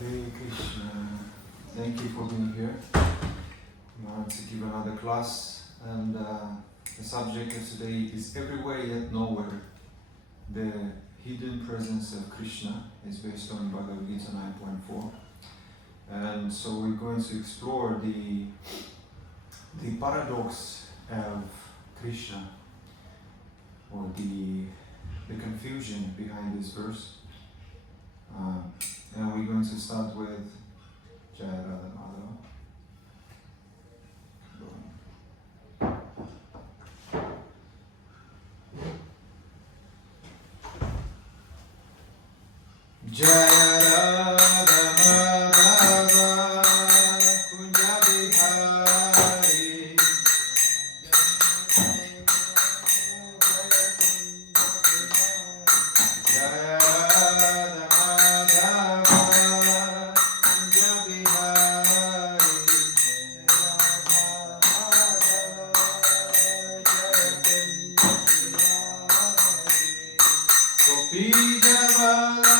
Hare Krishna. Thank you for being here. I'm going to give another class, and the subject of today is Everywhere Yet Nowhere. The hidden presence of Krishna is based on Bhagavad Gita 9.4. And so we're going to explore the paradox of Krishna, or the confusion behind this verse. And we're going to start with Jaya Radha Madhava. Jaya Radha Madhava Kunja Bihari Jaya Radha Madhava Kunja Bihari Gopi Javala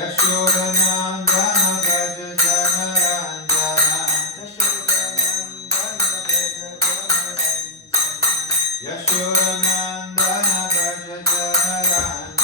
Yashodanandana Braja Janaranjana Yashodanandana Braja Janaranjana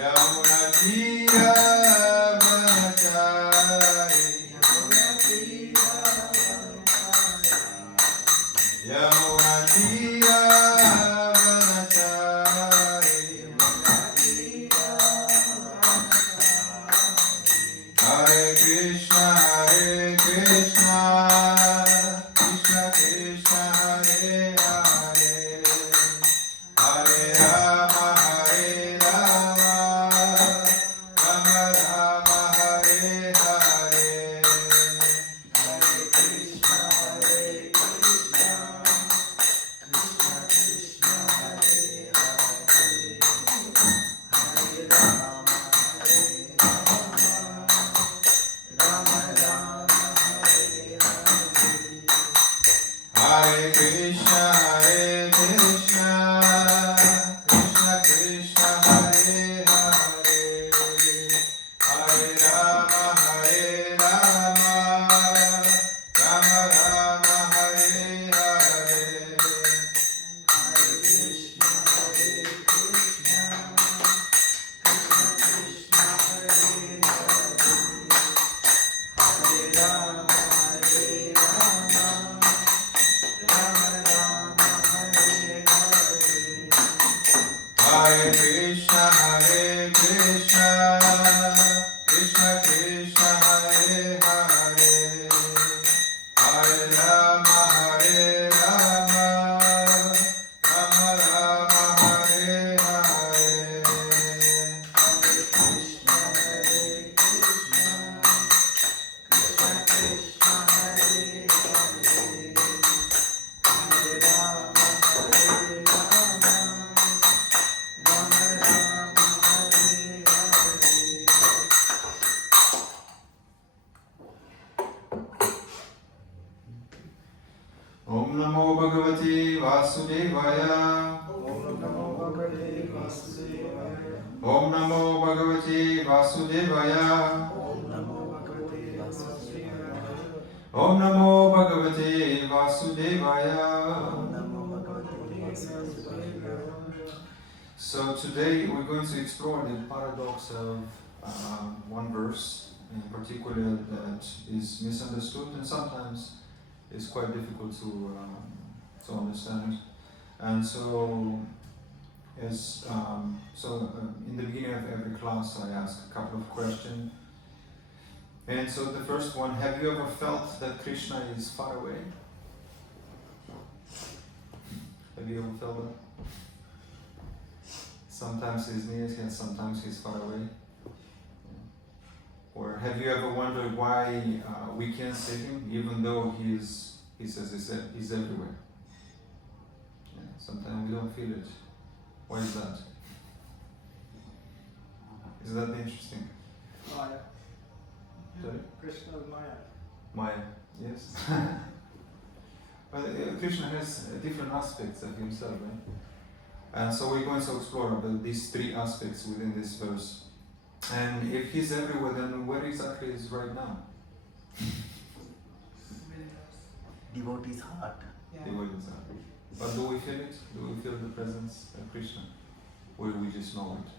Yamuna Tira Vanachari Yamuna Tira Hare Krishna Hare Vasudevaya. Om Namo Bhagavate Vasudevaya. Om Namo Bhagavate Vasudevaya. Om Namo Bhagavate Vasudevaya. Om Namo Bhagavate Vasudevaya. Om Namo Bhagavate Vasudevaya. So today we're going to explore the paradox of one verse in particular that is misunderstood and sometimes is quite difficult to understand. And so, in the beginning of every class, I ask a couple of questions. And so the first one: have you ever felt that Krishna is far away? Have you ever felt that? Sometimes he's near, and sometimes he's far away. Or have you ever wondered why we can't see him, even though he says he's everywhere? Yeah, sometimes we don't feel it. Why is that? Is that interesting? Maya. Sorry? Krishna is Maya. Maya, yes. But Krishna has different aspects of himself, right? And so we're going to explore about these three aspects within this verse. And if he's everywhere, then where exactly is right now? Devotee's heart. Devotee's heart. But do we feel it? Do we feel the presence of Krishna? Or we just know it?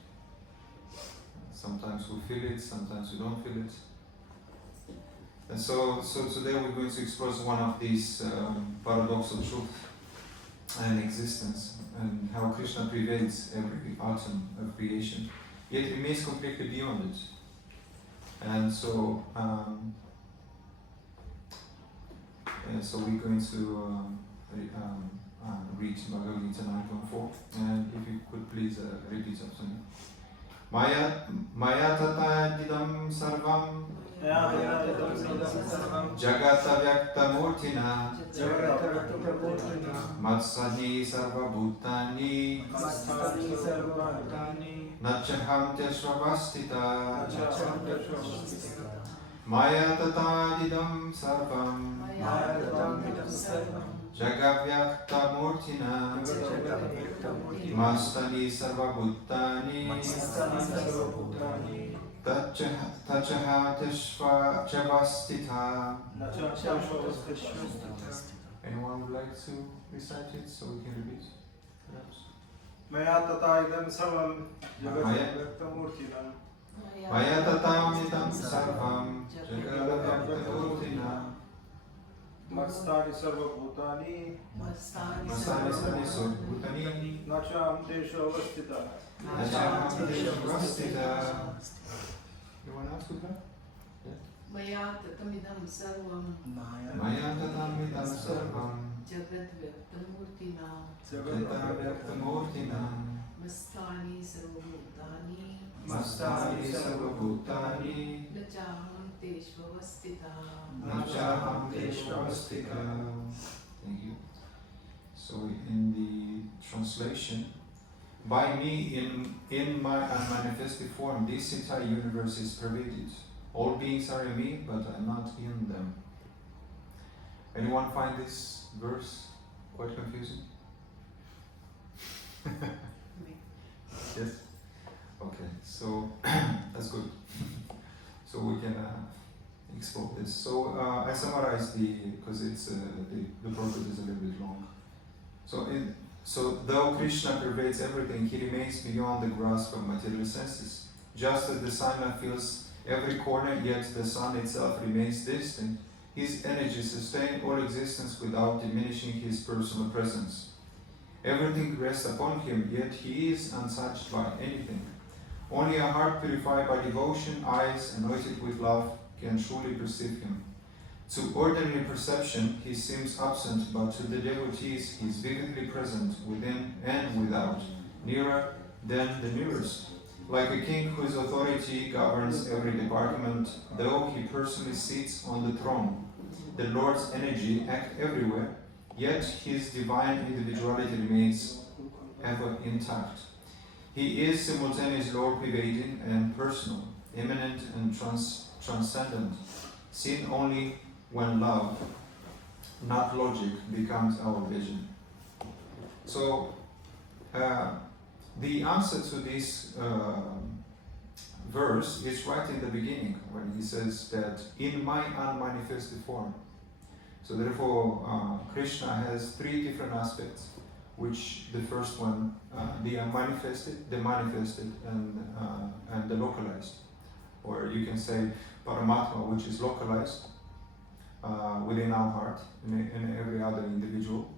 Sometimes we feel it, sometimes we don't feel it. And so today we're going to explore one of these paradoxal truth and existence, and how Krishna pervades every atom of creation, yet remains completely beyond it. And so we're going to read Bhagavad Gita 9.4, and if you could please repeat after me. Maya tata didam sarvam Jagata Vyakta Murtina Matsani Sarva Bhutani Nachaham Teshravastita Maya Tatadidam Sarvam Jagavyakta Murtina Mastani Sarva Bhutani Tachaha Teshva Chavastita. Anyone would like to recite it so we can repeat? Perhaps. Maya tata idam sarvam jagadvyaktamurtina. Maya tatamidam sarvam jagadvyaktamurtina. Mastani sarva bhutani. Mastani sarva bhutani. Nacham tesha avastita. Nacham tesha avastita. Anyone else with that? Maya tatamidam sarvam Maya tatamidam sarvam jagat vyaktamurtina jagadvyaktamurtina mastani sarvabhutani Mastani sarvabhutani nachaham teshvavastita. Nachaham teshvavastita. Thank you. So in the translation, by me in my unmanifested form, this entire universe is pervaded. All beings are in me, but I'm not in them. Anyone find this verse quite confusing? Yes? Okay, so that's good. So we can explore this. So I summarize because it's the purpose is a little bit long. So though Krishna pervades everything, he remains beyond the grasp of material senses. Just as the sun fills every corner, yet the sun itself remains distant, his energy sustains all existence without diminishing his personal presence. Everything rests upon him, yet he is untouched by anything. Only a heart purified by devotion, eyes anointed with love, can truly perceive him. To ordinary perception, he seems absent, but to the devotees, he is vividly present within and without, nearer than the nearest. Like a king whose authority governs every department, though he personally sits on the throne, the Lord's energy acts everywhere, yet his divine individuality remains ever intact. He is simultaneously all-pervading and personal, immanent and transcendent, seen only when love, not logic, becomes our vision. So the answer to this verse is right in the beginning when he says that in my unmanifested form. So therefore Krishna has three different aspects, which the first one, the unmanifested, the manifested, and the localized. Or you can say Paramatma, which is localized within our heart, in every other individual.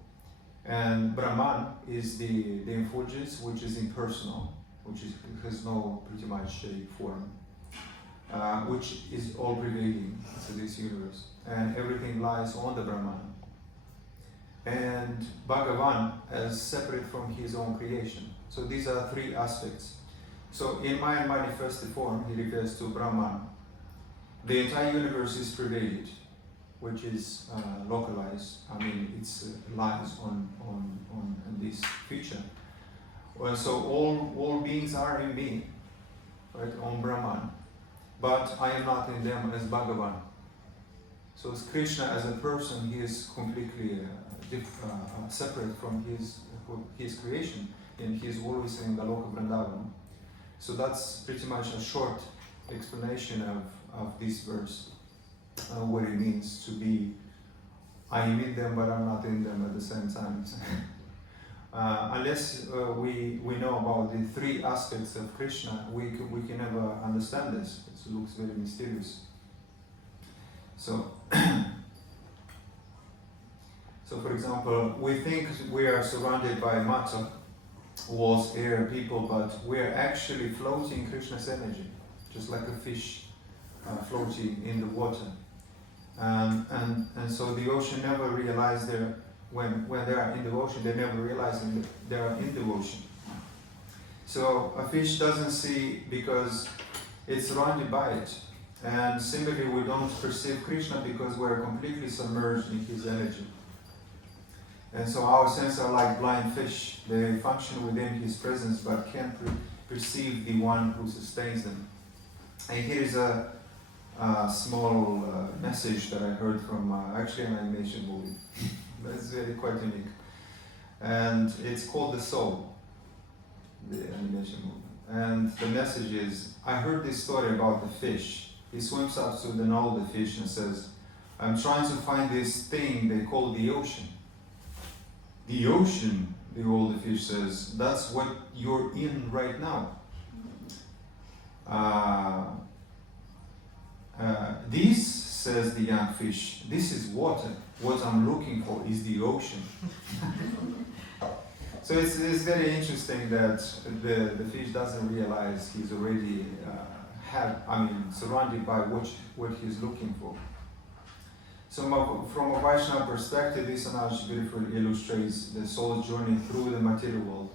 And Brahman is the effulgence, which is impersonal, which has no pretty much shape, form, which is all prevailing to this universe. And everything lies on the Brahman. And Bhagavan as separate from his own creation. So these are three aspects. So in my manifested form, he refers to Brahman. The entire universe is pervaded, which is localized. I mean, it's lies on this feature. Well, so all beings are in me, right, on Brahman, but I am not in them as Bhagavan. So as Krishna as a person, he is completely separate from his creation, and he is always in the Loka Vrindavan. So that's pretty much a short explanation of this verse, what it means to be, I am in them but I'm not in them at the same time. Unless we know about the three aspects of Krishna, we can never understand this. It looks very mysterious. So, so for example, we think we are surrounded by matter, walls, air, people, but we are actually floating Krishna's energy, just like a fish floating in the water. And so the ocean never realized when they are in the ocean, they never realize they are in the ocean. So a fish doesn't see because it's surrounded by it. And similarly, we don't perceive Krishna because we're completely submerged in his energy. And so our senses are like blind fish. They function within his presence but can't perceive the one who sustains them. And here is a small message that I heard from actually an animation movie. That's really quite unique. And it's called The Soul, the animation movie. And the message is, I heard this story about the fish. He swims up to the nose of the fish and says, I'm trying to find this thing they call the ocean. The ocean, the older fish says, that's what you're in right now. This, says the young fish, this is water. What I'm looking for is the ocean. So it's very interesting that the fish doesn't realize he's already surrounded by what he's looking for. So from a Vaishnava perspective, this analogy beautifully illustrates the soul's journey through the material world.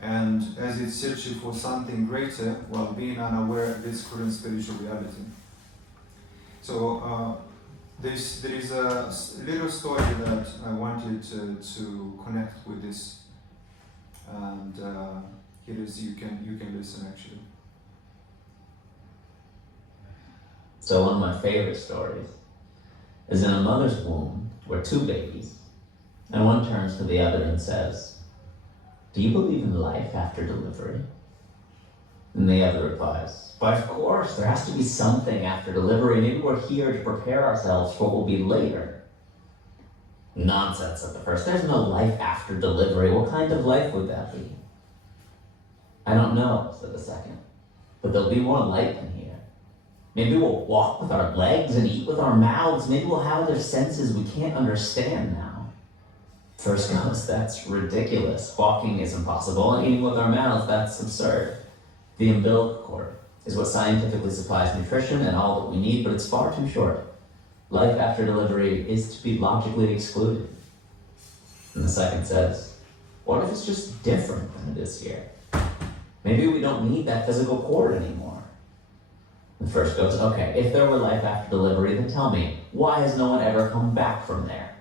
And as it's searching for something greater while being unaware of its current spiritual reality. So there is a little story that I wanted to connect with this. And here is, you can listen actually. So one of my favorite stories is in a mother's womb were two babies, and one turns to the other and says, do you believe in life after delivery? And the other replies, why, of course, there has to be something after delivery. Maybe we're here to prepare ourselves for what will be later. Nonsense, said the first. There's no life after delivery. What kind of life would that be? I don't know, said the second, but there'll be more light than here. Maybe we'll walk with our legs and eat with our mouths. Maybe we'll have other senses we can't understand now. First goes, that's ridiculous. Walking is impossible, and eating with our mouths, that's absurd. The umbilical cord is what scientifically supplies nutrition and all that we need, but it's far too short. Life after delivery is to be logically excluded. And the second says, what if it's just different than it is here? Maybe we don't need that physical cord anymore. The first goes, okay, if there were life after delivery, then tell me, why has no one ever come back from there?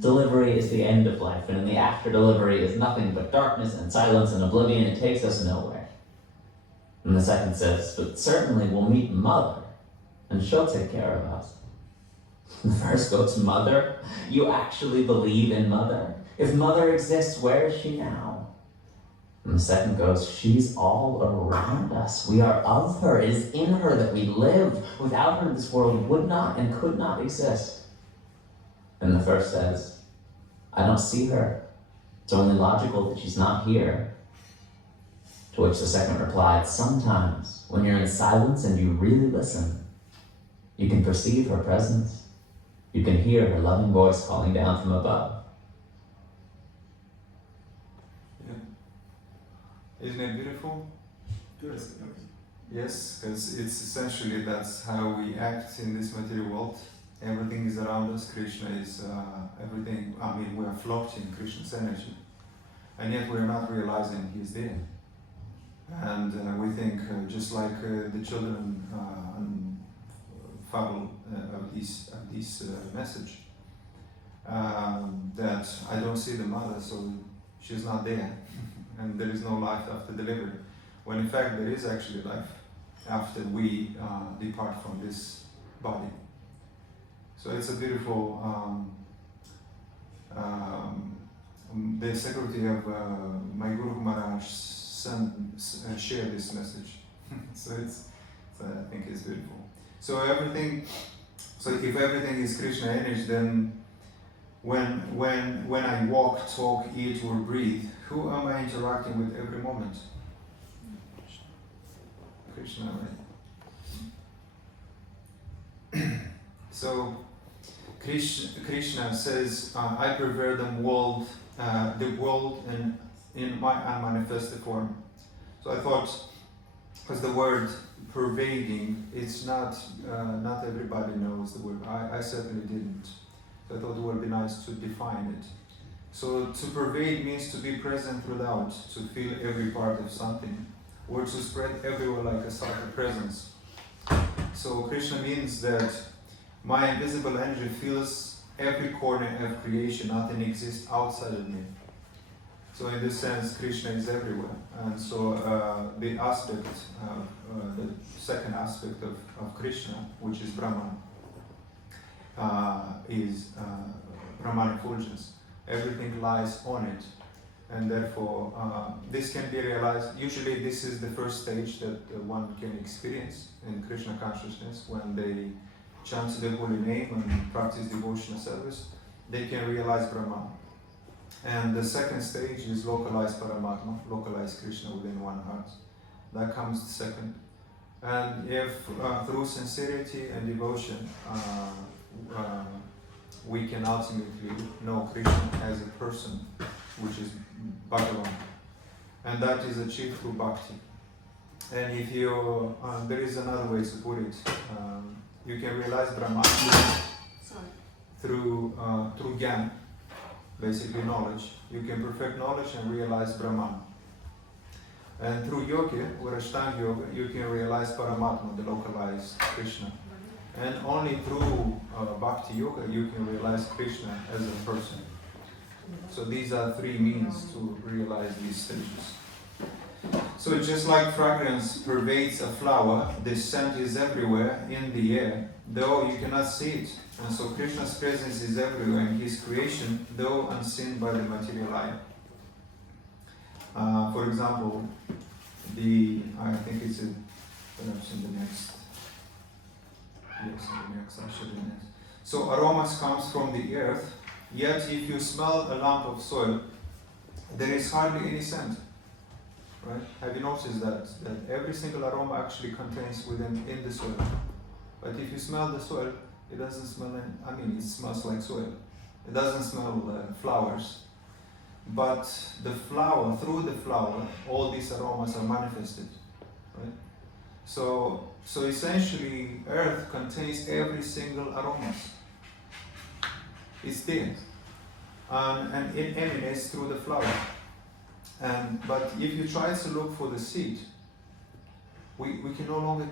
Delivery is the end of life, and in the after delivery is nothing but darkness and silence and oblivion. It takes us nowhere. And the second says, but certainly we'll meet Mother, and she'll take care of us. The first goes, Mother? You actually believe in Mother? If Mother exists, where is she now? And the second goes, she's all around us. We are of her. It is in her that we live. Without her, this world would not and could not exist. And the first says, I don't see her. It's only logical that she's not here. To which the second replied, sometimes, when you're in silence and you really listen, you can perceive her presence. You can hear her loving voice calling down from above. Isn't it beautiful? Good. Yes, because it's essentially that's how we act in this material world. Everything is around us. Krishna is everything. I mean, we are floating in Krishna's energy, and yet we are not realizing He's there. And we think, just like the children fable of this message, that I don't see the mother, so she's not there. And there is no life after delivery, when in fact there is actually life after we depart from this body. So it's a beautiful, the secretary of my Guru Maharaj shared this message. So I think it's beautiful. So if everything is Krishna energy, then when I walk, talk, eat, or breathe, who am I interacting with every moment? Krishna, right? So Krishna says, I prefer the world in my unmanifested form. So I thought, because the word pervading, it's not everybody knows the word. I certainly didn't. So I thought it would be nice to define it. So to pervade means to be present throughout, to feel every part of something, or to spread everywhere like a subtle presence. So Krishna means that my invisible energy fills every corner of creation. Nothing exists outside of me. So in this sense, Krishna is everywhere. And so the second aspect of Krishna, which is Brahman, is Brahmanic fulgence. Everything lies on it, and therefore this can be realized. Usually this is the first stage that one can experience in Krishna consciousness. When they chant the holy name and practice devotional service, they can realize Brahman. And the second stage is localized Paramatma, localized Krishna within one heart. That comes second. And if through sincerity and devotion we can ultimately know Krishna as a person, which is Bhagavan. And that is achieved through bhakti. And if you, there is another way to put it, you can realize Brahman through Gyan, basically knowledge. You can perfect knowledge and realize Brahman. And through yoga, or Ashtanga yoga, you can realize Paramatma, the localized Krishna. And only through Bhakti Yoga you can realize Krishna as a person. So these are three means to realize these stages. So just like fragrance pervades a flower, this scent is everywhere in the air, though you cannot see it. And so Krishna's presence is everywhere in His creation, though unseen by the material eye. For example, I think it's perhaps in the next. Yes, in the next, I should have next. So aromas comes from the earth, yet if you smell a lump of soil, there is hardly any scent. Right? Have you noticed that every single aroma actually contains in the soil? But if you smell the soil, it doesn't smell. It smells like soil. It doesn't smell flowers. But through the flower, all these aromas are manifested. Right? So essentially, earth contains every single aroma. It's there, and it emanates through the flower. But if you try to look for the seed, we can no longer.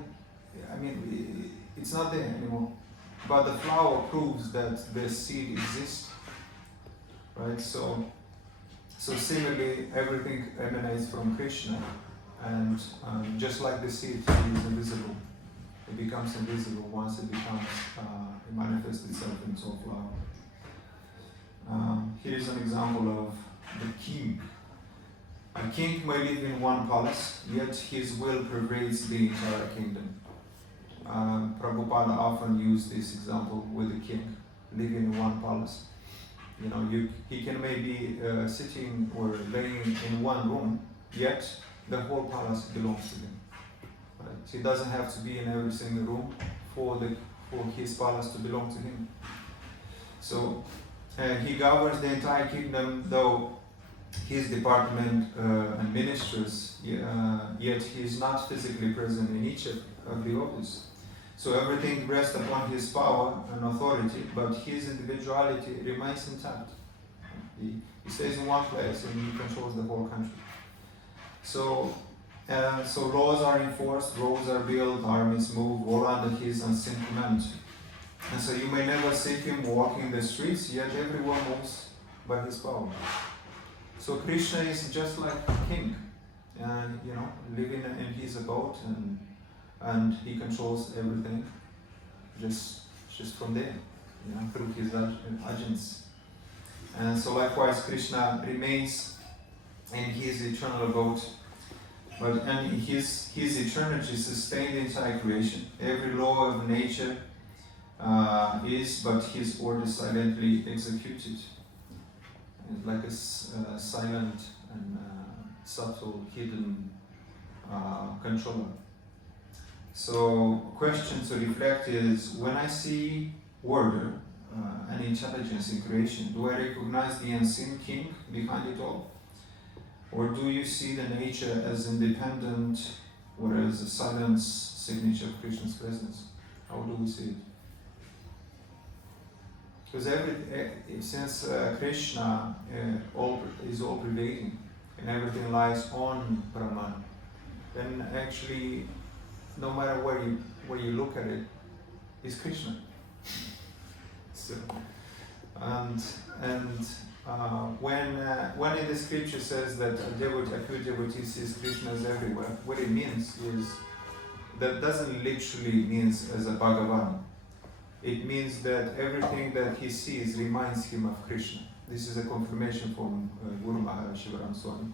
It's not there anymore. But the flower proves that the seed exists, right? So similarly, everything emanates from Krishna. And just like the seed is invisible, it becomes invisible once it manifests itself into a flower. Here is an example of the king. A king may live in one palace, yet his will pervades the entire kingdom. Prabhupada often used this example with the king living in one palace. You know, he can maybe sitting or laying in one room, yet the whole palace belongs to him. Right? He doesn't have to be in every single room for his palace to belong to him. So he governs the entire kingdom, though his department and ministers, yet he is not physically present in each of the office. So everything rests upon his power and authority, but his individuality remains intact. He stays in one place and he controls the whole country. So laws are enforced, roads are built, armies move, all under his unseen command. And so you may never see him walking the streets, yet everyone moves by his power. So Krishna is just like a king, and living in his abode, and he controls everything just from there, through his agents. And so likewise Krishna remains in his eternal abode, and his eternity sustained the entire creation. Every law of nature is but his order silently executed. It's like a silent and subtle, hidden controller. So, question to reflect is: when I see order and intelligence in creation, do I recognize the unseen king behind it all? Or do you see the nature as independent or as a silent signature of Krishna's presence? How do we see it? Because since Krishna is all pervading and everything lies on Brahman, then actually, no matter where you look at it, is Krishna. So, when in the scripture says that a pure devotee sees Krishna everywhere, what it means is that doesn't literally means as a Bhagavan. It means that everything that he sees reminds him of Krishna. This is a confirmation from Guru Maharaj Shivaram Swami.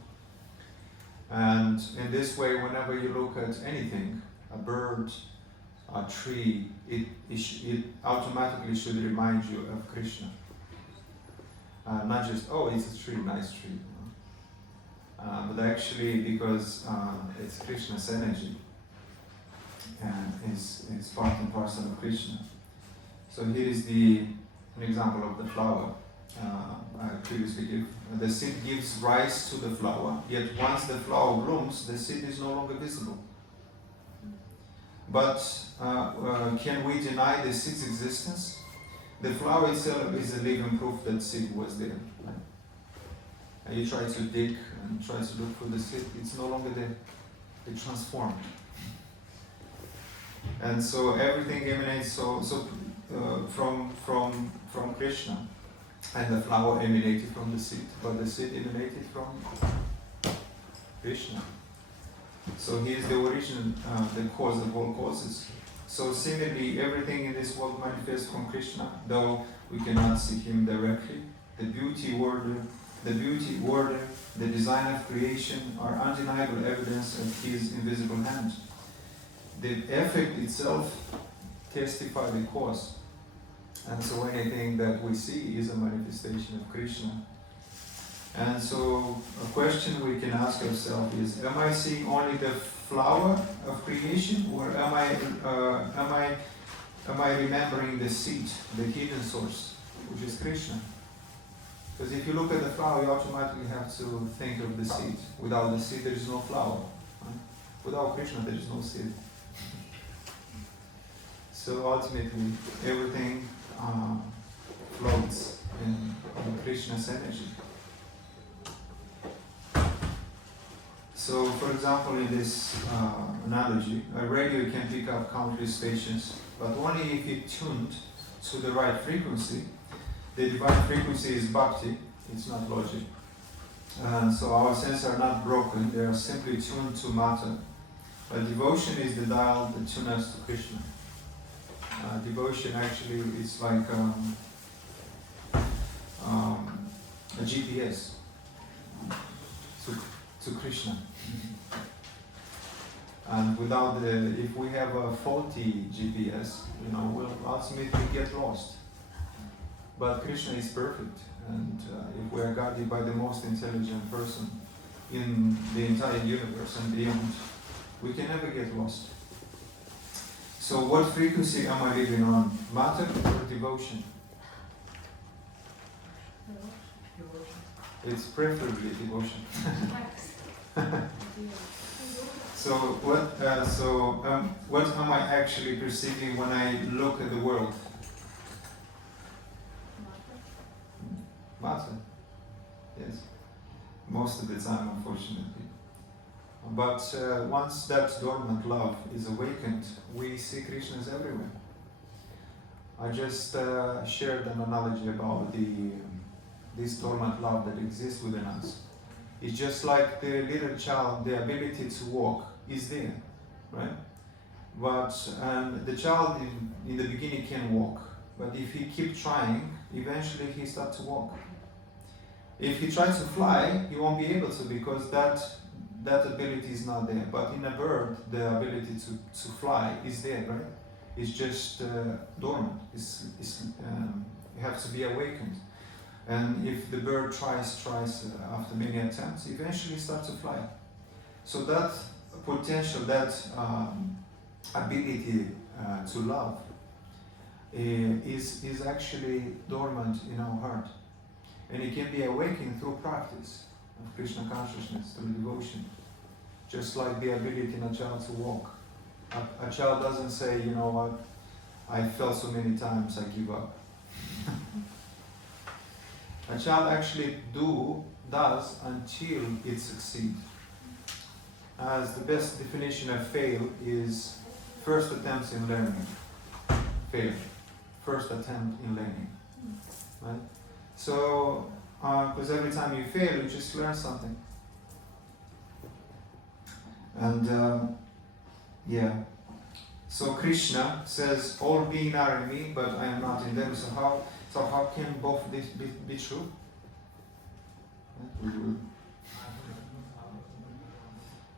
And in this way, whenever you look at anything, a bird, a tree, it automatically should remind you of Krishna. Not just, oh, it's a tree, nice tree. But actually, because it's Krishna's energy, and it's part and parcel of Krishna. So here is an example of the flower I previously gave. The seed gives rise to the flower, yet once the flower blooms, the seed is no longer visible. But can we deny the seed's existence? The flower itself is a living proof that seed was there. Right? And you try to dig and try to look for the seed, it's no longer there. It transformed. And so everything emanates from Krishna, and the flower emanated from the seed, but the seed emanated from Krishna. So he is the origin, the cause of all causes. So similarly, everything in this world manifests from Krishna, though we cannot see him directly. The beauty, order, the design of creation are undeniable evidence of his invisible hand. The effect itself testifies the cause. And so anything that we see is a manifestation of Krishna. And so a question we can ask ourselves is, am I seeing only the flower of creation, or am I remembering the seed, the hidden source, which is Krishna? Because if you look at the flower, you automatically have to think of the seed. Without the seed, there is no flower. Right? Without Krishna, there is no seed. So ultimately, everything floats in Krishna's energy. So, for example, in this analogy, a radio can pick up countless stations, but only if it's tuned to the right frequency. The divine frequency is bhakti, it's not logic. So our senses are not broken, they are simply tuned to matter. But devotion is the dial that tunes us to Krishna. Devotion actually is like a GPS to Krishna. And without if we have a faulty GPS, we'll ultimately get lost. But Krishna is perfect, and if we are guided by the most intelligent person in the entire universe and beyond, we can never get lost. So what frequency am I living on? Matter or devotion? It's preferably devotion. So what am I actually perceiving when I look at the world? Matter. Yes. Most of the time, unfortunately. But once that dormant love is awakened, we see Krishnas everywhere. I just shared an analogy about this dormant love that exists within us. It's just like the little child, the ability to walk is there, right? But the child in the beginning can walk, but if he keeps trying, eventually he starts to walk. If he tries to fly, he won't be able to, because that ability is not there. But in a bird, the ability to fly is there, right? It's just dormant. It has to be awakened. And if the bird tries after many attempts, eventually starts to fly. So that potential, that ability to love is actually dormant in our heart. And it can be awakened through practice of Krishna consciousness, through devotion. Just like the ability in a child to walk. A child doesn't say, you know what, I fell so many times, I give up. A child actually does until it succeeds. As the best definition of fail is first attempts in learning. Fail. First attempt in learning. Right? So, because every time you fail, you just learn something. And so Krishna says, all beings are in me, but I am not in them. So how can both this be true?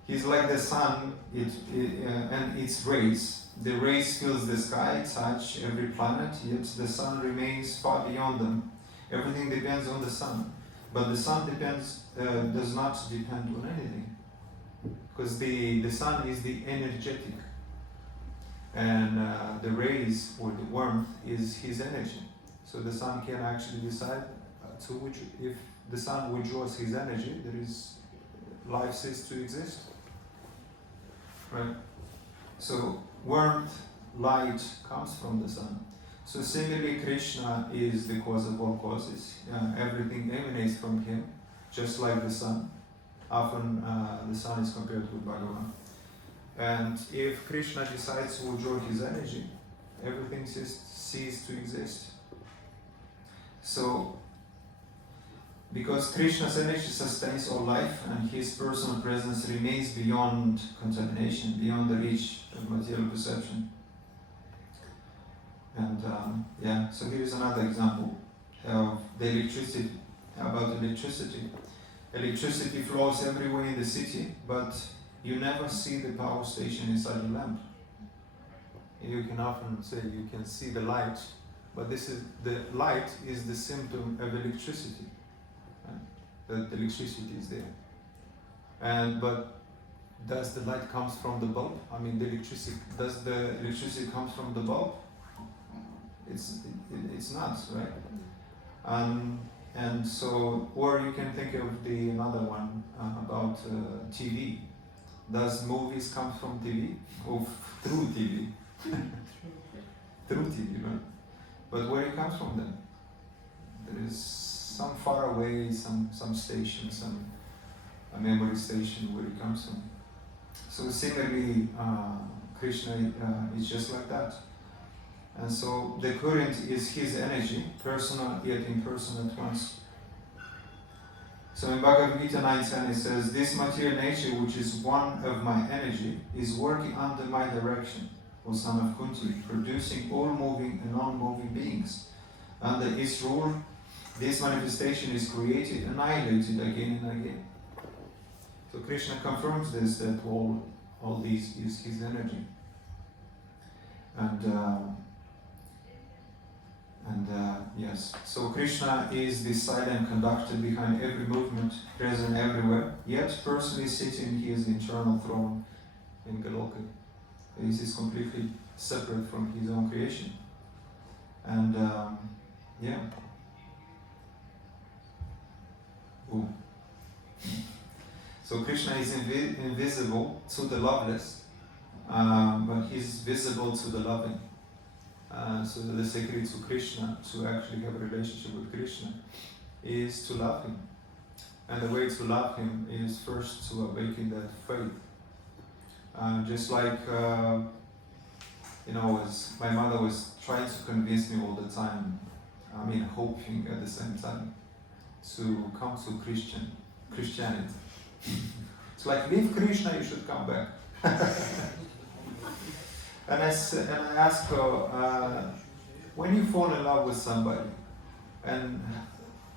He's like the sun, and its rays. The rays fills the sky, touch every planet, yet the sun remains far beyond them. Everything depends on the sun, but the sun does not depend on anything, because the sun is the energetic, and the rays or the warmth is his energy. So the sun can actually decide if the sun withdraws his energy, life ceases to exist. Right? So warmth, light comes from the sun. So similarly, Krishna is the cause of all causes. Everything emanates from him, just like the sun. Often the sun is compared with Bhagavan. And if Krishna decides to withdraw his energy, everything ceases to exist. So, because Krishna's energy sustains all life and his personal presence remains beyond contamination, beyond the reach of material perception. And so here's another example of about electricity. Electricity flows everywhere in the city, but you never see the power station inside the lamp. You can often say you can see the light, but the light is the symptom of electricity. Right? That the electricity is there. But does the light comes from the bulb? I mean, does the electricity comes from the bulb? It's not, right? And so, or you can think of another one about TV. Does movies come from TV or through TV? Through TV, right? But where it comes from then? There is some far away, some station, a memory station where it comes from. So similarly, Krishna is just like that. And so the current is his energy, personal yet impersonal at once. So in Bhagavad Gita 9:10 it says, this material nature, which is one of my energy, is working under my direction, O son of Kunti, producing all moving and non-moving beings. Under its rule, this manifestation is created, annihilated again and again. So Krishna confirms this, that all these is his energy. Yes, so Krishna is the silent conductor behind every movement, present everywhere, yet personally sitting in his internal throne in Goloka. This is completely separate from his own creation. And yeah. Ooh. So Krishna is invisible to the loveless, but he's visible to the loving. So the secret to Krishna, to actually have a relationship with Krishna, is to love him. And the way to love him is first to awaken that faith. Just like, as my mother was trying to convince me all the time, hoping at the same time, to come to Christianity. It's like, leave Krishna, you should come back. And I asked her, when you fall in love with somebody, and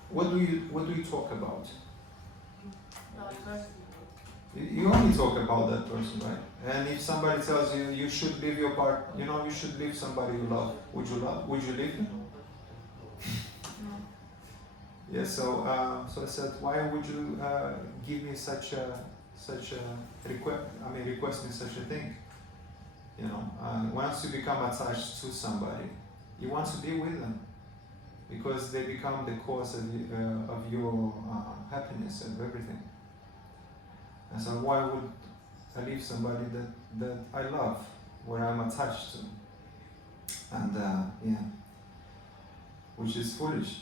what do you talk about? You only talk about that person, right? And if somebody tells you you should leave your part, you should leave somebody you love. Would you leave him? Yeah. So I said, why would you give me such a request? Request me such a thing. Once you become attached to somebody, you want to be with them because they become the cause of your happiness and everything. And so why would I leave somebody that I love, where I'm attached to? And which is foolish.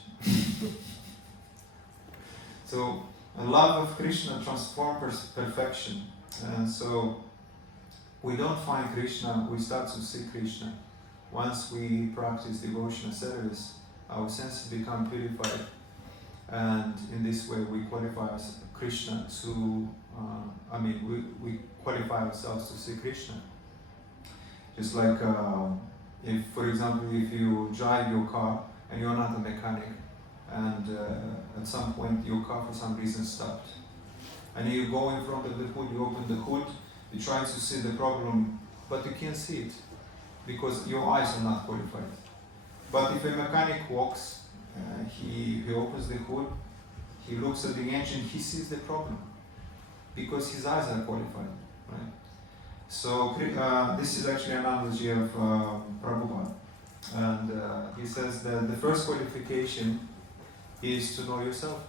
So a love of Krishna transforms perfection. And so we don't find Krishna, we start to see Krishna. Once we practice devotional service, our senses become purified. And in this way we qualify Krishna to, we qualify ourselves to see Krishna. Just like, if, for example, if you drive your car and you're not a mechanic, and at some point your car for some reason stopped, and you go in front of the hood, you open the hood, you're trying to see the problem, but you can't see it because your eyes are not qualified. But if a mechanic walks, he opens the hood, he looks at the engine, he sees the problem because his eyes are qualified, right? So this is actually an analogy of Prabhupada, and he says that the first qualification is to know yourself,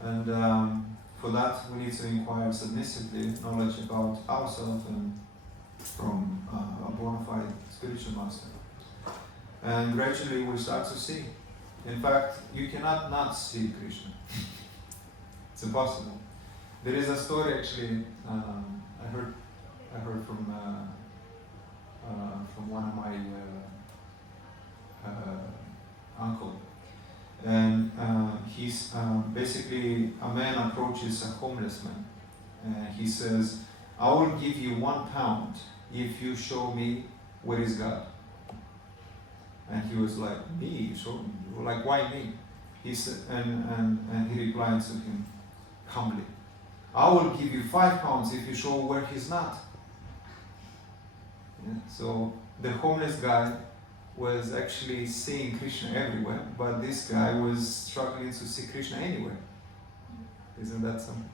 and for that we need to inquire submissively knowledge about ourselves and from a bona fide spiritual master, and gradually we start to see. In fact, you cannot not see Krishna. It's impossible. There is a story actually. I heard from one of my uncle, and he's basically a man approaches a homeless man, and he says, "I will give you £1 if you show me where is God." And he was like, "Me? So, like, why me?" He said, and he replied to him humbly, "I will give you £5 if you show where he's not." Yeah? So the homeless guy was actually seeing Krishna everywhere, but this guy was struggling to see Krishna anywhere. Isn't that something?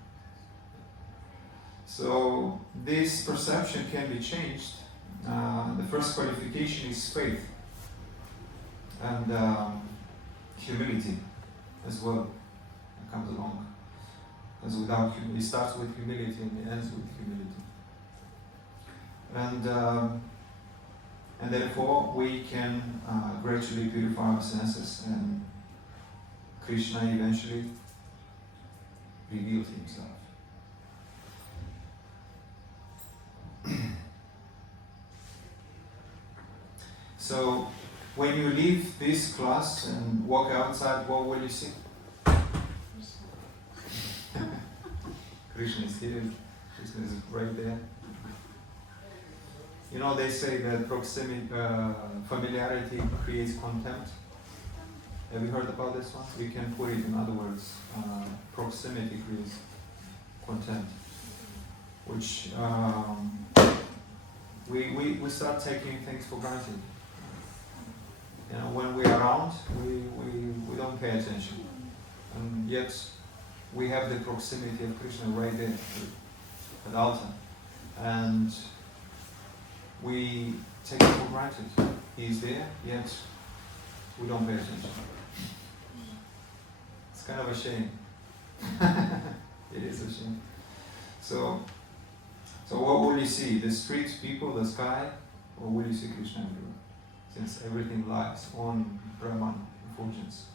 So this perception can be changed. The first qualification is faith and humility as well. It comes along. Because without humility, it starts with humility and it ends with humility. And therefore we can gradually purify our senses, and Krishna eventually revealed himself. So when you leave this class and walk outside, what will you see? Krishna is here. Krishna is right there. They say that familiarity creates contempt. Have you heard about this one? We can put it in other words. Proximity creates content, which we start taking things for granted. You know, when we're around, we don't pay attention, and yet we have the proximity of Krishna right there at the altar, and we take it for granted. He's there, yet we don't pay attention. It's kind of a shame. It is a shame. So what will you see? The streets, people, the sky, or will you see Krishna everywhere? Since everything lies on Brahman effulgence.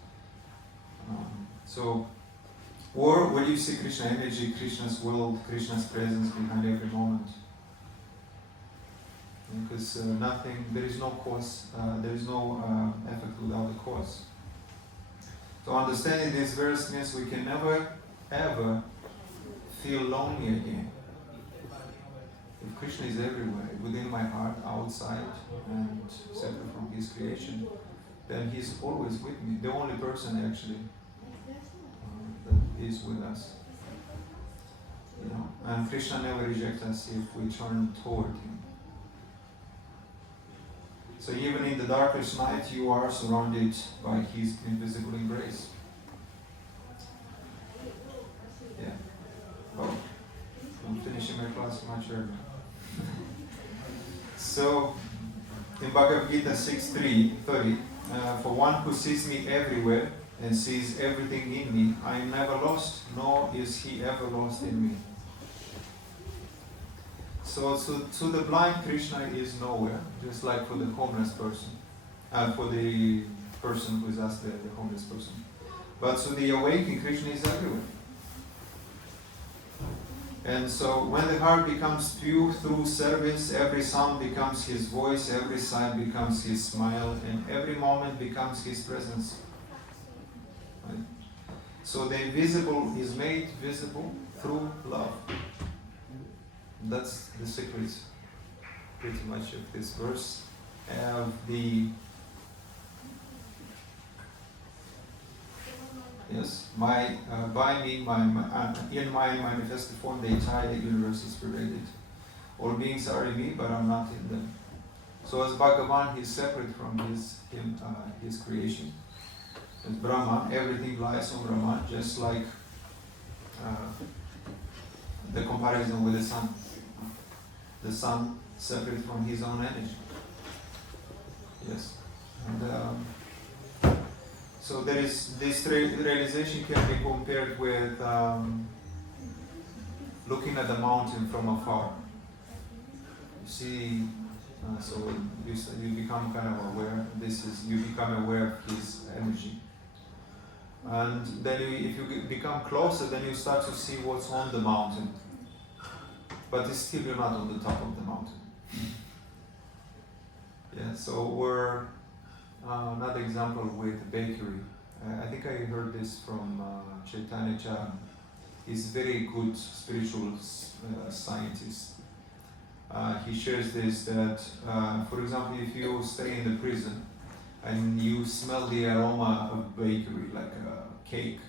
Or will you see Krishna energy, Krishna's will, Krishna's presence behind every moment? Because there is no cause, there is no effect without the cause. So understanding this verse means we can never, ever feel lonely again. If Krishna is everywhere, within my heart, outside, and separate from His creation, then He's always with me. The only person actually that is with us. You know, and Krishna never rejects us if we turn toward Him. So even in the darkest night, you are surrounded by His invisible embrace. Yeah. Oh, I'm finishing my class much earlier. So, in Bhagavad Gita 6:30, for one who sees me everywhere and sees everything in me, I am never lost, nor is he ever lost in me. So to the blind, Krishna is nowhere, just like for the homeless person, for the person who is asked the homeless person. But to the awakened, Krishna is everywhere. And so when the heart becomes pure through service, every sound becomes His voice, every sight becomes His smile, and every moment becomes His presence. Right? So the invisible is made visible through love. That's the secret, pretty much, of this verse. By me, in my manifested form, the entire universe is created. All beings are in me, but I'm not in them. So as Bhagavan, He's separate from his creation. As Brahman, everything lies on Brahman, just like the comparison with the sun. The sun separate from his own energy. Yes. And so there is this realization can be compared with looking at the mountain from afar. You see, so you become kind of aware. You become aware of his energy. And then if you become closer, then you start to see what's on the mountain. But it's still you're not on the top of the mountain. Yeah, so we're another example with bakery. I think I heard this from Chaitanya Charan. He's a very good spiritual scientist. He shares this that, for example, if you stay in the prison and you smell the aroma of bakery, like a cake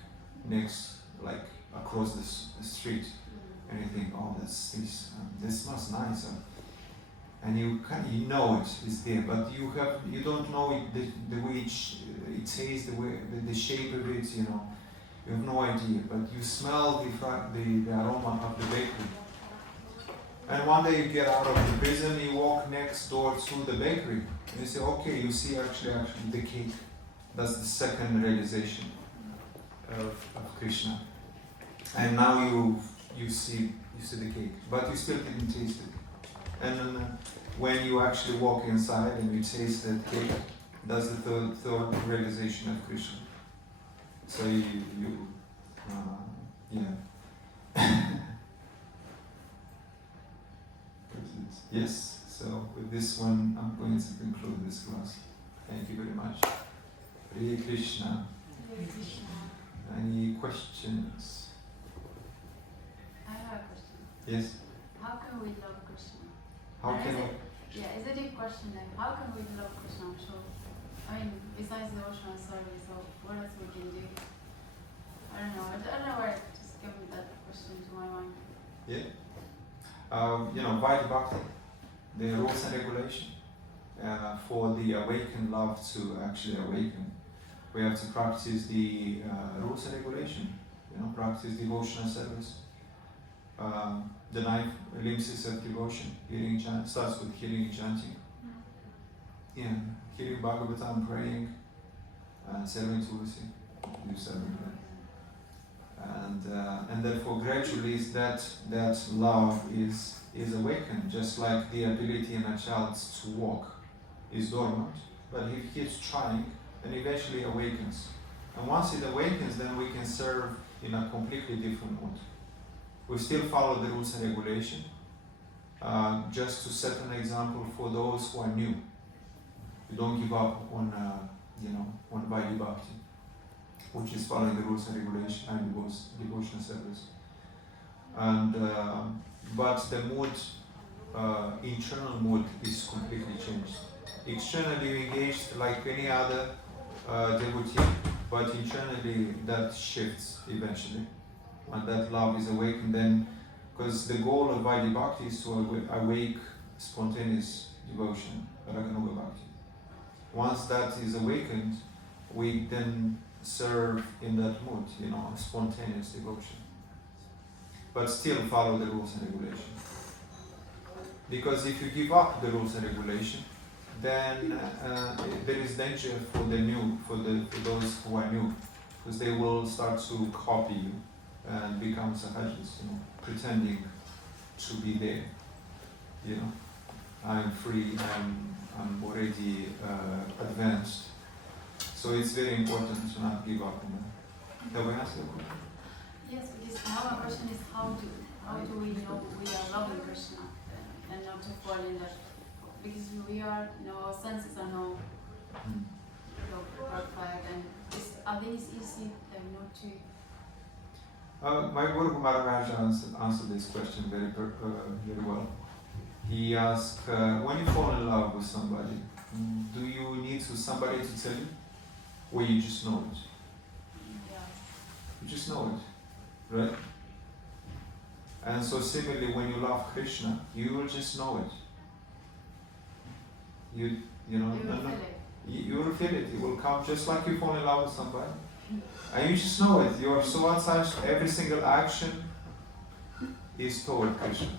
like across the street, and you think, oh, this smells nice, and you know it's there, but you don't know the way it tastes, the shape of it, you know. You have no idea, but you smell the aroma of the bakery. And one day you get out of the prison, you walk next door to the bakery, and you say, okay, you see actually the cake. That's the second realization of Krishna. And now you see the cake, but you still didn't taste it. And then when you actually walk inside and you taste that cake, that's the third realization of Krishna. So Yes, so with this one, I'm going to conclude this class. Thank you very much. Hare Krishna. Any questions? I have a question. Yes? How can we love Krishna? How can we? Yeah, is it a question like, how can we love Krishna? So, I mean, besides devotional service, so what else we can do? I don't know. I don't know where it just came with that question to my mind. Yeah. Vaidhi Bhakti, the rules and regulation for the awakened love to actually awaken. We have to practice the rules and regulation. Practice devotional service. The 9 limbs of devotion. Hearing chant starts with hearing and chanting. Yeah, hearing Bhagavatam, praying, serving Tulsi, do serving and therefore gradually that love is awakened, just like the ability in a child to walk is dormant, but he keeps trying and eventually awakens. And once it awakens, then we can serve in a completely different mode. We still follow the rules and regulation, just to set an example for those who are new. You don't give up on Vaidhi Bhakti, which is following the rules and regulation and devotional service. And but the mood, internal mood, is completely changed. Externally you engaged like any other devotee, but internally that shifts eventually, and that love is awakened then, because the goal of Vaidhi Bhakti is to awake spontaneous devotion, Raganuga Bhakti. Once that is awakened, we then serve in that mood, spontaneous devotion. But still follow the rules and regulation. Because if you give up the rules and regulation, then there is danger for the new, for those who are new, because they will start to copy you and become sahajis, pretending to be there. I'm free, I'm already advanced. So it's very important to not give up on that. Have we answered the question? Yes, because now my question is how do we know we are loving Krishna and not to fall in that, because we are, our senses are no perfect, and are these easy not to? My Guru Maharaj answered this question very well. He asked, when you fall in love with somebody, do you need somebody to tell you? Or you just know it? Yeah. You just know it, right? And so similarly, when you love Krishna, you will just know it. You will feel it. It will come just like you fall in love with somebody. And you just know it. You are so attached. Every single action is toward Krishna.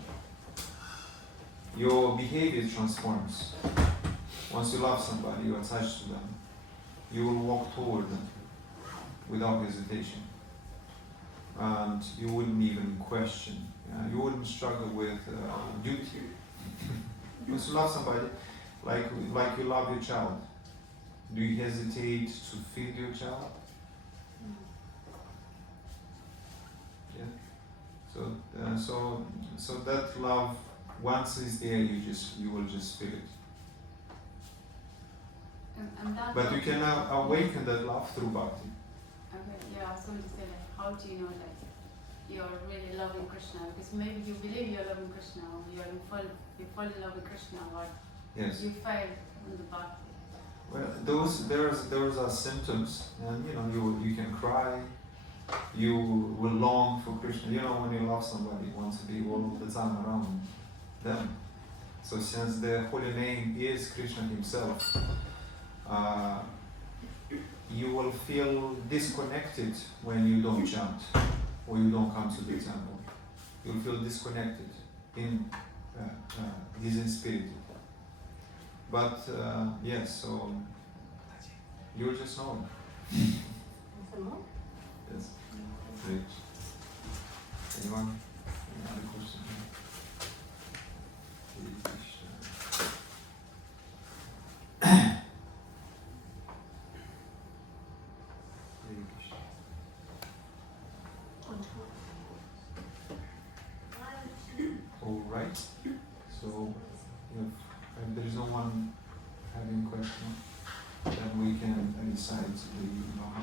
Your behavior transforms. Once you love somebody, you are attached to them. You will walk toward them without hesitation. And you wouldn't even question. You wouldn't struggle with duty. Once you love somebody, like you love your child, do you hesitate to feed your child? Yeah. So that love, once it's there, you will just feel it. And that But you can awaken that love through bhakti. Okay, yeah, I was going to say how do you know that you're really loving Krishna? Because maybe you believe you're loving Krishna, or you fall in love with Krishna, or Yes. you fail in the bhakti. Well, those are symptoms, and you can cry. You will long for Krishna. When you love somebody, you want to be all the time around them. So since the holy name is Krishna himself, you will feel disconnected when you don't chant or you don't come to the temple. You'll feel disconnected, disinspirited. But yes, so you'll just know. Yes. Great. Anyone? Any other question? Hare Krishna. Hare Krishna. All right. So if there is no one having a question, then we can recite the Maha